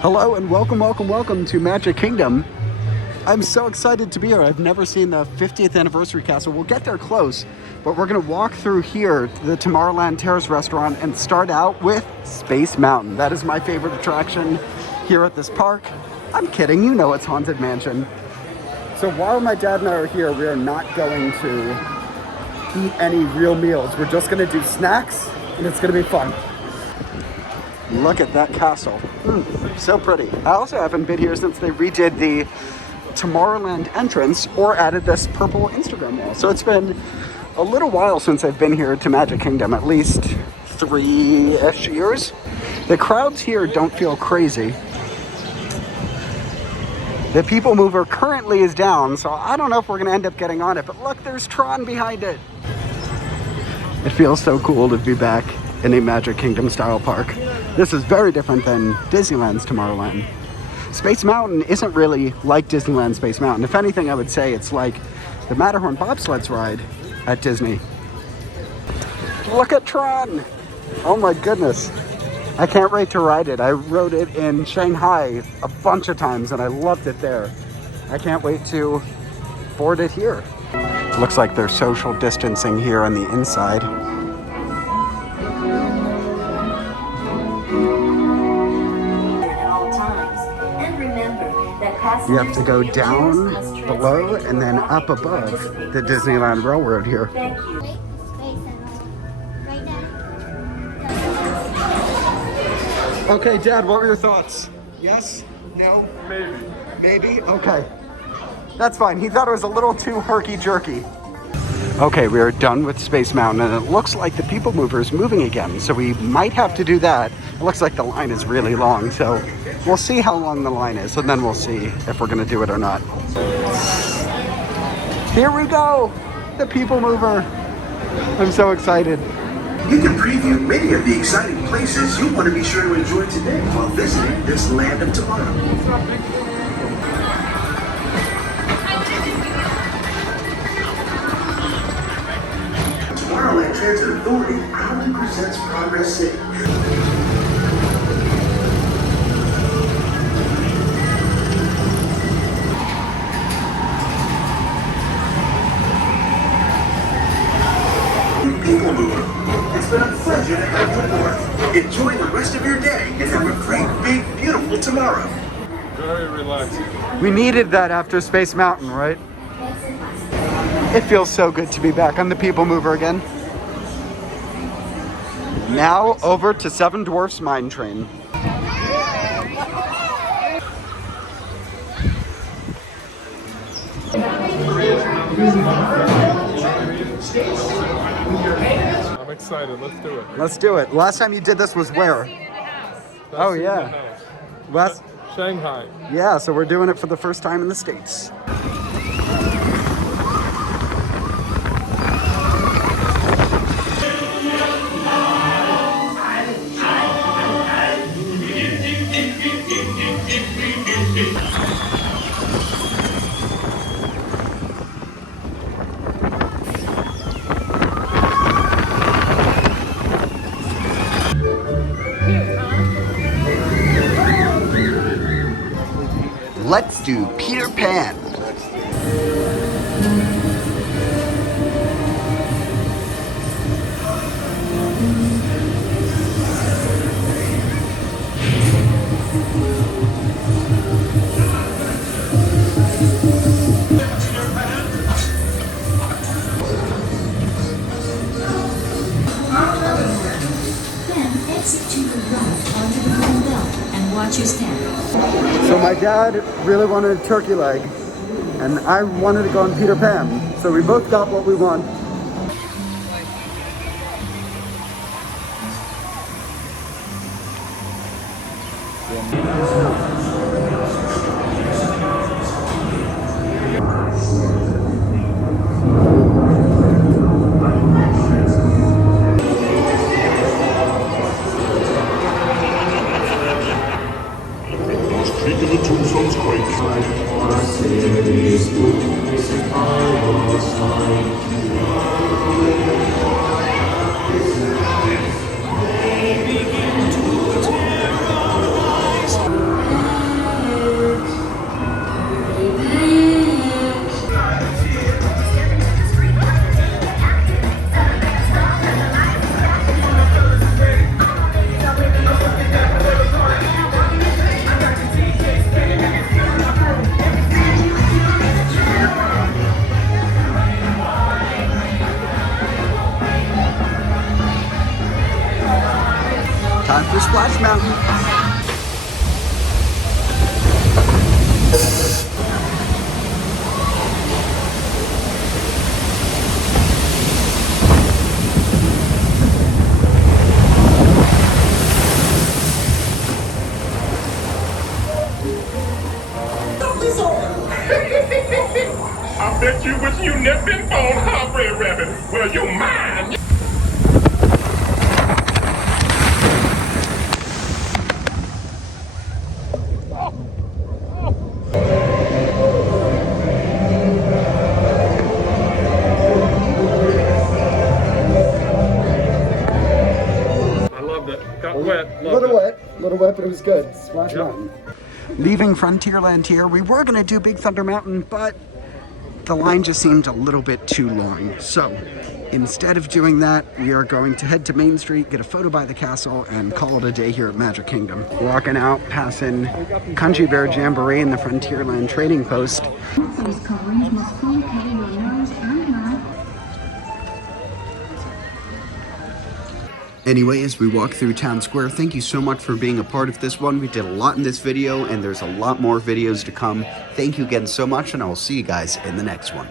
Hello and welcome to Magic Kingdom. I'm so excited to be here. I've never seen the 50th anniversary castle. We'll get there close, but we're gonna walk through here to the Tomorrowland Terrace restaurant and start out with Space Mountain. That is my favorite attraction here at this park. I'm kidding, you know it's Haunted Mansion. So while my dad and I are here, we are not going to eat any real meals. We're just gonna do snacks and it's gonna be fun. Look at that castle. So pretty. I also haven't been here since they redid the Tomorrowland entrance or added this purple Instagram wall. So it's been a little while since I've been here to Magic Kingdom, at least 3-ish years. The crowds here don't feel crazy. The Peoplemover currently is down, so I don't know if we're gonna end up getting on it, but look, there's Tron behind it. It feels so cool to be back in a Magic Kingdom style park. This is very different than Disneyland's Tomorrowland. Space Mountain isn't really like Disneyland Space Mountain. If anything, I would say it's like the Matterhorn bobsleds ride at Disney. Look at Tron! Oh my goodness. I can't wait to ride it. I rode it in Shanghai a bunch of times and I loved it there. I can't wait to board it here. Looks like there's social distancing here on the inside. You have to go down below and then up above the Disneyland Railroad here. Okay, Dad, what were your thoughts? Yes? No? Maybe. Maybe? Okay. That's fine. He thought it was a little too herky-jerky. Okay, we are done with Space Mountain, and it looks like the Peoplemover is moving again, so we might have to do that. It looks like the line is really long, so we'll see how long the line is, and then we'll see if we're gonna do it or not. Here we go! The Peoplemover! I'm so excited. You can preview many of the exciting places you want to be sure to enjoy today while visiting this land of tomorrow. Tomorrowland Transit Authority proudly presents Progress City. Peoplemover, it's been a pleasure to have you aboard. Enjoy the rest of your day and have a great, big, beautiful tomorrow. Very relaxing. We needed that after Space Mountain, right? It feels so good to be back on the Peoplemover again. Now over to Seven Dwarfs Mine Train. I'm excited. Let's do it. Let's do it. Last time you did this was where? Oh yeah. Last Shanghai. Yeah, so we're doing it for the first time in the States. Let's do Peter Pan. Then exit to the right onto the green belt and watch your step. So my dad really wanted a turkey leg, and I wanted to go on Peter Pan. So we both got what we want. I bet you wish you never been born, huh, Red Rabbit? Well, you mine. I loved it. Got wet. A little Loved it. wet, but it was good. Splash Yep. Mountain. Leaving Frontierland here, we were gonna do Big Thunder Mountain, but the line just seemed a little bit too long. So instead of doing that, we are going to head to Main Street, get a photo by the castle, and call it a day here at Magic Kingdom. Walking out, passing Country Bear Jamboree and the Frontierland Trading Post. Face coverings must fully cover your nose and mouth. Anyway, as we walk through Town Square, thank you so much for being a part of this one. We did a lot in this video, and there's a lot more videos to come. Thank you again so much, and I will see you guys in the next one.